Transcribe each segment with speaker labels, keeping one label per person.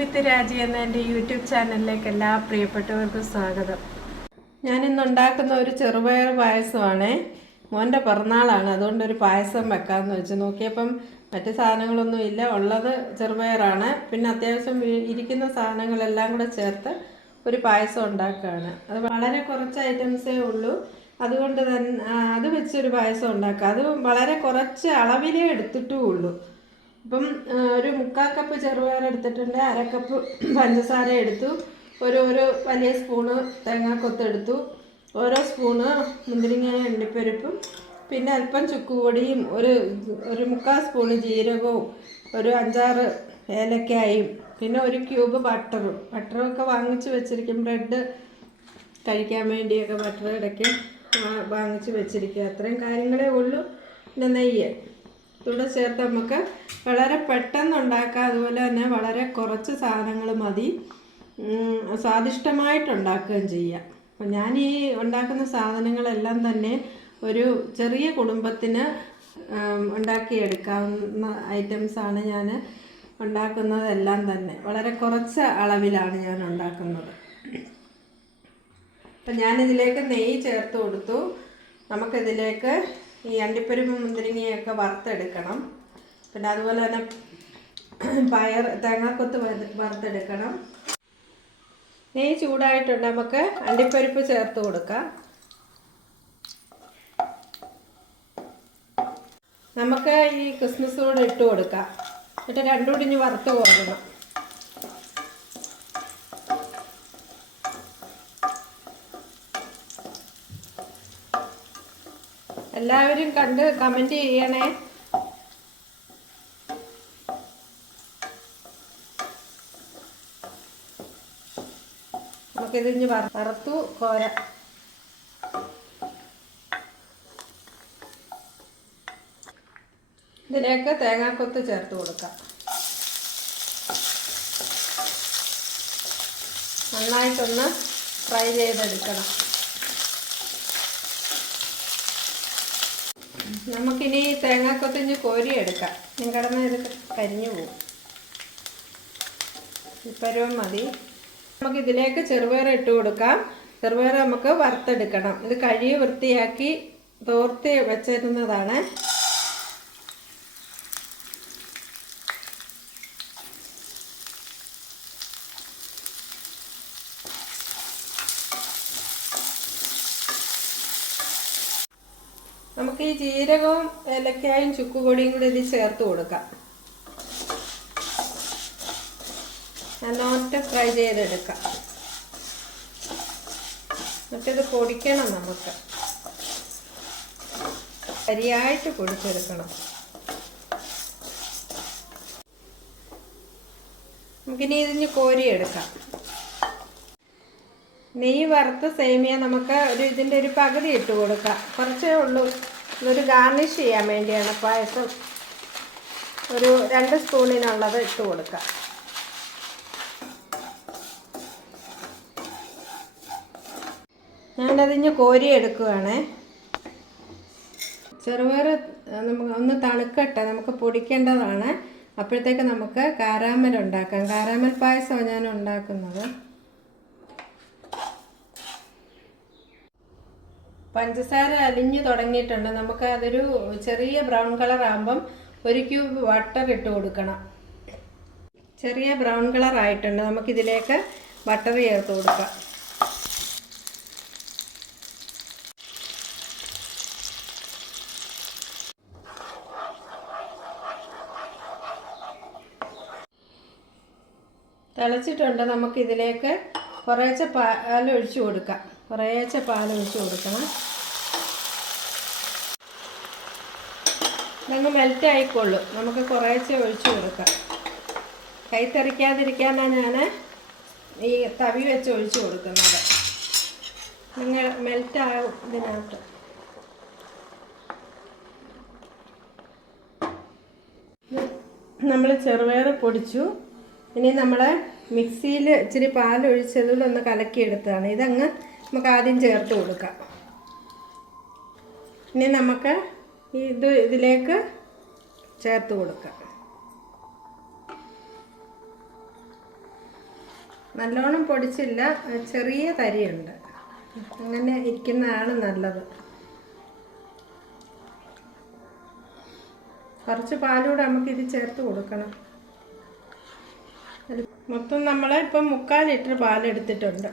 Speaker 1: വിത്ത് രാജി എന്ന എന്റെ യൂട്യൂബ് ചാനലിലേക്ക് എല്ലാ പ്രിയപ്പെട്ടവർക്കും സ്വാഗതം. ഞാനിന്ന് ഉണ്ടാക്കുന്ന ഒരു ചെറുപയർ പായസമാണേ. മോന്റെ പിറന്നാളാണ് അതുകൊണ്ട് ഒരു പായസം വെക്കാമെന്ന് വെച്ച് നോക്കിയപ്പം മറ്റ് സാധനങ്ങളൊന്നും ഇല്ല ഉള്ളത് ചെറുപയറാണ്. പിന്നെ അത്യാവശ്യം ഇരിക്കുന്ന സാധനങ്ങളെല്ലാം കൂടെ ചേർത്ത് ഒരു പായസം ഉണ്ടാക്കുകയാണ്. അത് വളരെ കുറച്ച് ഐറ്റംസേ ഉള്ളൂ. അതുകൊണ്ട് തന്നെ അത് വെച്ചൊരു പായസം ഉണ്ടാക്കുക അത് വളരെ കുറച്ച് അളവിലേ എടുത്തിട്ടും ഉള്ളൂ ഇപ്പം ഒരു മുക്കാൽ കപ്പ് ചെറുപയർ എടുത്തിട്ടുണ്ട് അര കപ്പ് പഞ്ചസാര എടുത്തു ഒരു ഒരു വലിയ സ്പൂണ് തേങ്ങാക്കൊത്ത് എടുത്തു ഓരോ സ്പൂണ് മുന്തിരിങ്ങ എണ്ണിപ്പരിപ്പും പിന്നെ അല്പം ചുക്കുപൊടിയും ഒരു ഒരു മുക്കാൽ സ്പൂണ് ജീരകവും ഒരു അഞ്ചാറ് ഏലക്കായും പിന്നെ ഒരു ക്യൂബ് ബട്ടറും. ബട്ടറും ഒക്കെ വാങ്ങിച്ച് വെച്ചിരിക്കും ബ്രെഡ് കഴിക്കാൻ വേണ്ടിയൊക്കെ ബട്ടർ ഇടയ്ക്ക് വാങ്ങിച്ച് വെച്ചിരിക്കുക അത്രയും കാര്യങ്ങളേ ഉള്ളൂ. പിന്നെ നെയ്യ്. ഇവിടെ ചേർത്ത് നമുക്ക് വളരെ പെട്ടെന്ന് ഉണ്ടാക്കാം. അതുപോലെ തന്നെ വളരെ കുറച്ച് സാധനങ്ങൾ മതി. സ്വാദിഷ്ടമായിട്ട് ഉണ്ടാക്കുകയും ചെയ്യാം. അപ്പം ഞാൻ ഈ ഉണ്ടാക്കുന്ന സാധനങ്ങളെല്ലാം തന്നെ ഒരു ചെറിയ കുടുംബത്തിന് ഉണ്ടാക്കിയെടുക്കാവുന്ന ഐറ്റംസാണ് ഞാൻ ഉണ്ടാക്കുന്നതെല്ലാം തന്നെ. വളരെ കുറച്ച് അളവിലാണ് ഞാൻ ഉണ്ടാക്കുന്നത്. അപ്പം ഞാനിതിലേക്ക് നെയ്യ് ചേർത്ത് കൊടുത്തു. നമുക്കിതിലേക്ക് ഈ അണ്ടിപ്പരിപ്പ് മുന്തിരിങ്ങയൊക്കെ വറുത്തെടുക്കണം. പിന്നെ അതുപോലെ തന്നെ പയർ തേങ്ങാക്കൊത്ത് വറുത്തെടുക്കണം. നെയ്യ് ചൂടായിട്ടുണ്ട്. നമുക്ക് അണ്ടിപ്പരിപ്പ് ചേർത്ത് കൊടുക്കാം. നമുക്ക് ഈ ക്രിസ്മസ് കൂടെ ഇട്ട് കൊടുക്കാം. എന്നിട്ട് രണ്ടുപിടിഞ്ഞ് വറുത്ത് കോരണം എല്ലാവരും കണ്ട് കമന്റ് ചെയ്യണേ. നമുക്കിത് ഇനി വറ- വറുത്തു കോര. ഇതിലേക്ക് തേങ്ങാക്കൊത്ത് ചേർത്ത് കൊടുക്കാം. നന്നായിട്ടൊന്ന് ഫ്രൈ ചെയ്തെടുക്കണം. നമുക്കിനി തേങ്ങാക്കൊത്തിഞ്ഞ് കോരിയെടുക്കാം. കടന്ന ഇത് കരിഞ്ഞു പോകും. ഇപ്പരവും മതി. നമുക്ക് ഇതിലേക്ക് ചെറുപയർ ഇട്ട് കൊടുക്കാം. ചെറുപയർ നമുക്ക് വറുത്തെടുക്കണം. ഇത് കഴുകി വൃത്തിയാക്കി തോർത്തി വെച്ചിരുന്നതാണ്. നമുക്ക് ഈ ജീരകവും ഏലക്കായും ചുക്കുപൊടിയും കൂടി ഇതിൽ ചേർത്ത് കൊടുക്കാം. നല്ലോട്ട് ഫ്രൈ ചെയ്തെടുക്കാം. എന്നിട്ടിത് പൊടിക്കണം നമുക്ക്. ശരിയായിട്ട് പൊടിച്ചെടുക്കണം. നമുക്കിനി ഇതിന് കോരിയെടുക്കാം. നെയ്യ് വറുത്ത് സേമിയ നമുക്ക് ഒരു ഇതിന്റെ ഒരു പകുതി ഇട്ട് കൊടുക്കാം. കുറച്ചേ ഉള്ളൂ. ഇതൊരു ഗാർണിഷ് ചെയ്യാൻ വേണ്ടിയാണ് പായസം. ഒരു രണ്ട് സ്പൂണിനുള്ളത് ഇട്ട് കൊടുക്കാം. ഞാനതിഞ്ഞ് കോരി എടുക്കുവാണേ. ചെറുപയർ നമുക്ക് ഒന്ന് തണുക്കട്ടെ. നമുക്ക് പൊടിക്കേണ്ടതാണ്. അപ്പോഴത്തേക്ക് നമുക്ക് കാരാമൽ ഉണ്ടാക്കാം. കാരാമൽ പായസമാണ് ഞാൻ ഉണ്ടാക്കുന്നത്. പഞ്ചസാര അലിഞ്ഞു തുടങ്ങിയിട്ടുണ്ട്. നമുക്ക് അതൊരു ചെറിയ ബ്രൗൺ കളർ ആകുമ്പം ഒരു ക്യൂബ് ബട്ടർ ഇട്ട് കൊടുക്കണം. ചെറിയ ബ്രൗൺ കളർ ആയിട്ടുണ്ട്. നമുക്കിതിലേക്ക് ബട്ടർ ചേർത്ത് കൊടുക്കാം. തിളച്ചിട്ടുണ്ട്. നമുക്കിതിലേക്ക് കുറേശ്ശെ പാൽ ഒഴിച്ചു കൊടുക്കാം. കുറേശ്ശെ പാൽ ഒഴിച്ചു കൊടുക്കണം. ഇതങ്ങ് മെൽറ്റ് ആയിക്കൊള്ളും നമുക്ക് കുറേശ്ശെ ഒഴിച്ചു കൊടുക്കാം. കൈ തെറിക്കാതിരിക്കാനാണ് ഞാൻ ഈ തവി വെച്ച് ഒഴിച്ചു കൊടുക്കുന്നത്. നിങ്ങൾ മെൽറ്റ് ആകും ഇതിനകത്ത്. നമ്മൾ ചെറുപയർ പൊടിച്ചു. ഇനി നമ്മൾ മിക്സിയിൽ ഇച്ചിരി പാലൊഴിച്ചതിലൊന്ന് കലക്കിയെടുത്തതാണ്. ഇതങ്ങ് നമുക്ക് ആദ്യം ചേർത്ത് കൊടുക്കാം. ഇനി നമുക്ക് ഇത് ഇതിലേക്ക് ചേർത്ത് കൊടുക്കാം. നല്ലോണം പൊടിച്ചില്ല. ചെറിയ തരിയുണ്ട്. അങ്ങനെ ഇരിക്കുന്നതാണ് നല്ലത്. കുറച്ച് പാലൂടെ നമുക്ക് ഇത് ചേർത്ത് കൊടുക്കണം. മൊത്തം നമ്മൾ ഇപ്പം മുക്കാൽ ലിറ്റർ പാലെടുത്തിട്ടുണ്ട്.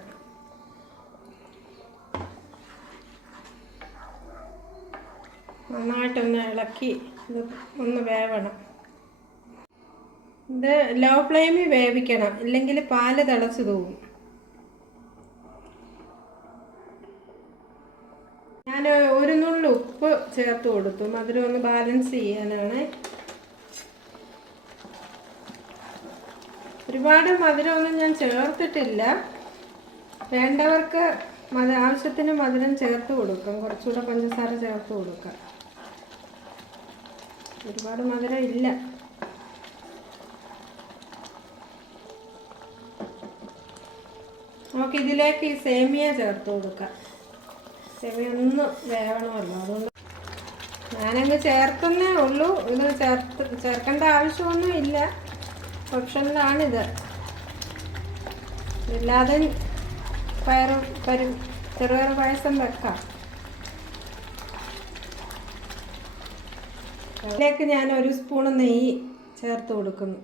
Speaker 1: നന്നായിട്ടൊന്ന് ഇളക്കി ഇത് ഒന്ന് വേവണം. ഇത് ലോ ഫ്ലെയിമിൽ വേവിക്കണം. ഇല്ലെങ്കിൽ പാൽ തിളച്ച് തൂവും ഞാൻ ഒരു നുള്ളു ഉപ്പ് ചേർത്ത് കൊടുത്തു. മധുരം ഒന്ന് ബാലൻസ് ചെയ്യാനാണ്. ഒരുപാട് മധുരമൊന്നും ഞാൻ ചേർത്തിട്ടില്ല. വേണ്ടവർക്ക് മധു ആവശ്യത്തിന് മധുരം ചേർത്ത് കൊടുക്കാം. കുറച്ചുകൂടെ പഞ്ചസാര ചേർത്ത് കൊടുക്കാം. ഒരുപാട് മധുരം ഇല്ല. നമുക്ക് ഇതിലേക്ക് ഈ സേമിയ ചേർത്ത് കൊടുക്കാം. സേമിയ ഒന്ന് വേവണമല്ലോ അതുകൊണ്ട് ഞാനങ്ങ് ചേർക്കുന്നേ ഉള്ളൂ. ഇത് ചേർത്ത് ചേർക്കേണ്ട ആവശ്യമൊന്നും ഇല്ല. ഓപ്ഷനിലാണിത്. ഇല്ലാതെ പയർ പരി ചെറുപയർ പായസം വെക്കാം. അതിലേക്ക് ഞാൻ ഒരു സ്പൂൺ നെയ്യ് ചേർത്ത് കൊടുക്കുന്നു.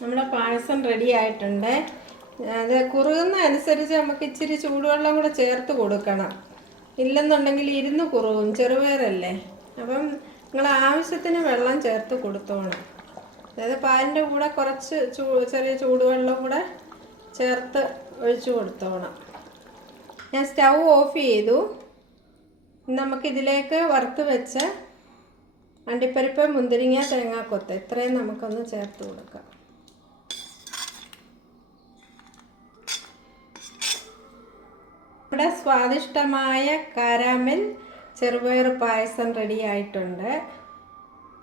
Speaker 1: നമ്മുടെ പായസം റെഡി ആയിട്ടുണ്ട്. അത് കുറുകുന്ന അനുസരിച്ച് നമുക്ക് ഇച്ചിരി ചൂടുവെള്ളം കൂടെ ചേർത്ത് കൊടുക്കണം. ഇല്ലെന്നുണ്ടെങ്കിൽ ഇരുന്ന് കുറവും ചെറുപയറല്ലേ? അപ്പം നിങ്ങൾ ആവശ്യത്തിന് വെള്ളം ചേർത്ത് കൊടുത്തോണം. അതായത് പാലിന്റെ കൂടെ കുറച്ച് ചൂ ചെറിയ ചൂടുവെള്ളം കൂടെ ചേർത്ത് ഒഴിച്ചു കൊടുത്തോണം. ഞാൻ സ്റ്റൗ ഓഫ് ചെയ്തു. നമുക്കിതിലേക്ക് വറുത്ത് വെച്ച അണ്ടിപ്പരിപ്പ് മുന്തിരിങ്ങ തേങ്ങാക്കൊത്ത്. ഇത്രയും നമുക്കൊന്ന് ചേർത്ത് കൊടുക്കാം. ഇവിടെ സ്വാദിഷ്ടമായ കാരാമിൽ ചെറുപയർ പായസം റെഡി ആയിട്ടുണ്ട്.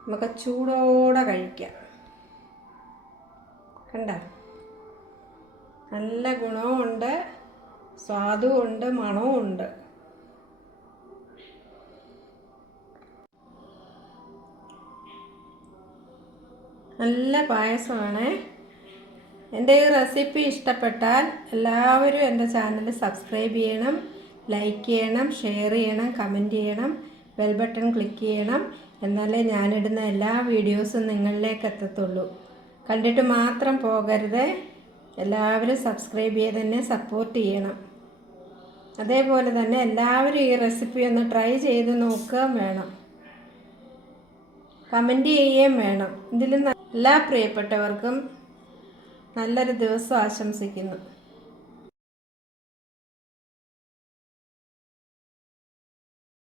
Speaker 1: നമുക്ക് ചൂടോടെ കഴിക്കാം. കണ്ട? നല്ല ഗുണവുമുണ്ട്. സ്വാദും ഉണ്ട് മണവും ഉണ്ട് നല്ല പായസമാണ്. എന്റെ ഈ റെസിപ്പി ഇഷ്ടപ്പെട്ടാൽ എല്ലാവരും എന്റെ ചാനൽ സബ്സ്ക്രൈബ് ചെയ്യണം ലൈക്ക് ചെയ്യണം ഷെയർ ചെയ്യണം കമന്റ് ചെയ്യണം ബെൽ ബട്ടൺ ക്ലിക്ക് ചെയ്യണം എന്നാലേ ഞാനിടുന്ന എല്ലാ വീഡിയോസും നിങ്ങളിലേക്ക് എത്തത്തുള്ളൂ. കണ്ടിട്ട് മാത്രം പോകരുത്. എല്ലാവരും സബ്സ്ക്രൈബ് ചെയ്ത് തന്നെ സപ്പോർട്ട് ചെയ്യണം. അതേപോലെ തന്നെ എല്ലാവരും ഈ റെസിപ്പി ഒന്ന് ട്രൈ ചെയ്ത് നോക്കുകയും വേണം. കമന്റ് ചെയ്യുകയും വേണം. ഇതിൽ എല്ലാ പ്രിയപ്പെട്ടവർക്കും നല്ലൊരു ദിവസം ആശംസിക്കുന്നു.